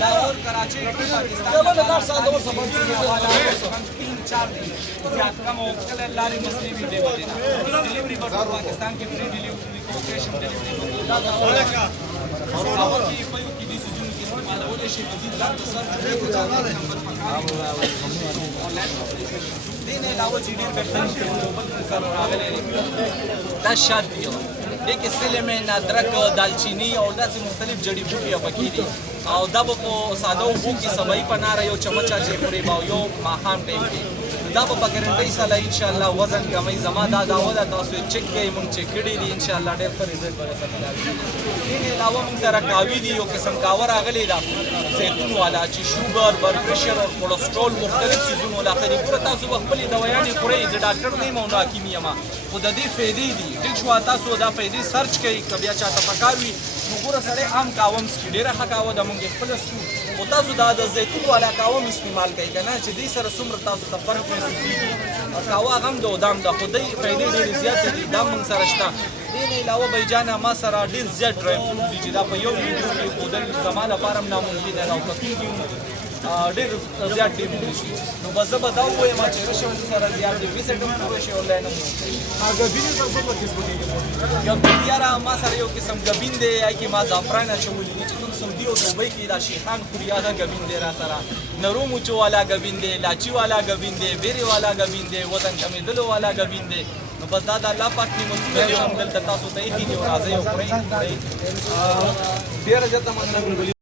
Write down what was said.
लाहौर कराची पाकिस्तान 3-4 दिन ज्यादा कम होकर लारी मसले भी दे देना डिलीवरी पर पाकिस्तान की फ्री डिलीवरी कोऑपरेशन डिलीवरी और लाहौर की कोई की डिसीजन की इस्तेमाल होने से मजीद लाभ सर दिन लाहौर जीडी बेहतर से ग्लोबल कर आगे 10 शर्त दियो एक सिले में अदरक दालचीनी और दासी मुख्तलिफ जड़ी बूटियाँ पकी दी और दब को सादो वो की सबई पना रहे हो चमचा जे पूरे बायो माहाम टाइम की दब पकड़ते साला इंशाल्लाह वजन कमी जमा दादा वाला तो सो चेक के मुंग चेक दी इंशाल्लाह डेर पर रिजल्ट बड़े सकता है इन अलावा मुंग जरा कावी दी हो किस्म कावर आगले दा जैतून वाला ची शुगर ब्लड प्रेशर और कोलेस्ट्रॉल मुख्तलिफ चीजों वाला खरी पूरा तासु बखबली दवायानी पूरे डॉक्टर नहीं मौना कीमिया मा खुद दी फेदी दी ठीक शो तासु दा फेदी सर्च कई कबिया चाहता पकावी मुगुरा सड़े आम कावम स्किडेरा हकावा दा मुंगे प्लस टू तासु दा जैतून वाला कावम इस्तेमाल कई करना ची सर सुमर तासु दा फर्क महसूस और कावा गम दो दाम दा खुद ही फेदी दी ज्यादा दी दाम मंग सरश्ता इन अलावा भाईजान मा सरा डिल जेड ड्राइव दी जिदा पयो वीडियो के खुदल जमाना पारम नामुमकिन है राव की ډېر زیات ټیم شي نو بس زه به دا ووایم چې رشم سره زیات دی ویسه ټیم پوره شي آنلاین هم ګبین سره څه قسم دی ګبین یاره ما سره یو قسم ګبین دی چې ما زعفران اچولي دي چې کوم سعودي او دوبۍ کې دا شیخان خوریا دا ګبین دی را سره نرو موچو والا ګبین دی لاچی والا ګبین دی بیری والا ګبین دی وطن کمیدلو والا ګبین دی نو بس دا د الله پاک نعمتونه دي هم دلته تاسو ته یې دي او راځي او پرې ډېر زیاته مننه